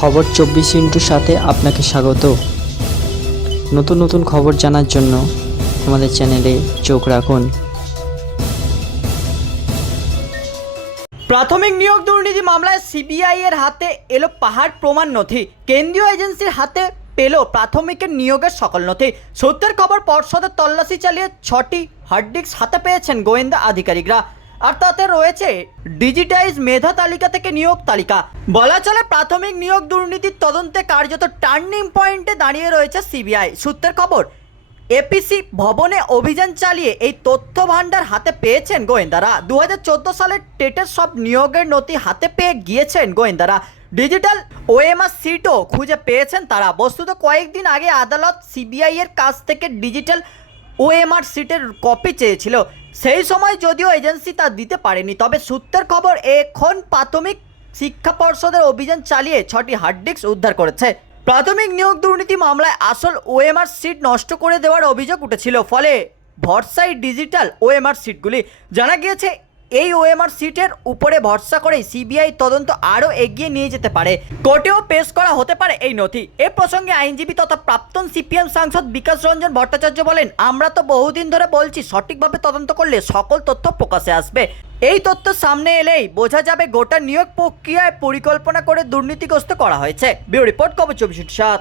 খবর চব্বিশ ইন্টুর সাথে আপনাকে স্বাগত। নতুন নতুন খবর জানার জন্য আমাদের চ্যানেলে চোখ রাখুন। প্রাথমিক নিয়োগ দুর্নীতি মামলায় সিবিআই এর হাতে এলো পাহাড় প্রমাণ নথি। কেন্দ্রীয় এজেন্সির হাতে পেল প্রাথমিকের নিয়োগের সকল নথি। সত্যের খবর পর্ষদের তল্লাশি চালিয়ে ছটি হার্ড ডিস্ক হাতে পেয়েছেন গোয়েন্দা আধিকারিকরা। আর তাতে রয়েছে ডিজিটাইজ মেধা তালিকা থেকে নিয়োগ তালিকা। বলা চলে প্রাথমিক নিয়োগ দুর্নীতির তদন্তে কার্যত টার্নিং পয়েন্টে দাঁড়িয়ে রয়েছে সিবিআই। সূত্রের খবর, এপিসি ভবনে অভিযান চালিয়ে এই তথ্য ভাণ্ডার হাতে পেয়েছেন গোয়েন্দারা। দু হাজার সালের টেটের সব নিয়োগের নথি হাতে পেয়ে গিয়েছেন গোয়েন্দারা। ডিজিটাল ওএমআর সিটও খুঁজে পেয়েছেন তারা। বস্তুত কয়েকদিন আগে আদালত সিবিআই এর কাছ থেকে ডিজিটাল ওএমআর সিটের কপি চেয়েছিল। সেই সময় যদিও এজেন্সি তা দিতে পারেনি, তবে সূত্রের খবর এখন প্রাথমিক শিক্ষা পর্ষদের অভিযান চালিয়ে ছটি হার্ড ডিস্ক উদ্ধার করেছে। প্রাথমিক নিয়োগ দুর্নীতি মামলায় আসল ওএমআর সিট নষ্ট করে দেওয়ার অভিযোগ উঠেছিল, ফলে ভরসাই ডিজিটাল ওএমআর সিটগুলি। জানা গিয়েছে এই ওএমআর সিটের উপরে ভরসা করেই সিবিআই তদন্ত আরও এগিয়ে নিয়ে যেতে পারে। কোর্টেও পেশ করা হতে পারে এই নথি। এ প্রসঙ্গে আইনজীবী তথা প্রাক্তন সিপিএম সাংসদ বিকাশ রঞ্জন ভট্টাচার্য বলেন, আমরা তো বহুদিন ধরে বলছি, সঠিকভাবে তদন্ত করলে সকল তথ্য প্রকাশে আসবে। এই তথ্য সামনে এলেই বোঝা যাবে গোটা নিয়োগ প্রক্রিয়ায় পরিকল্পনা করে দুর্নীতিগ্রস্ত করা হয়েছে। বিউ রিপোর্ট কবে চব্বিশ সাত।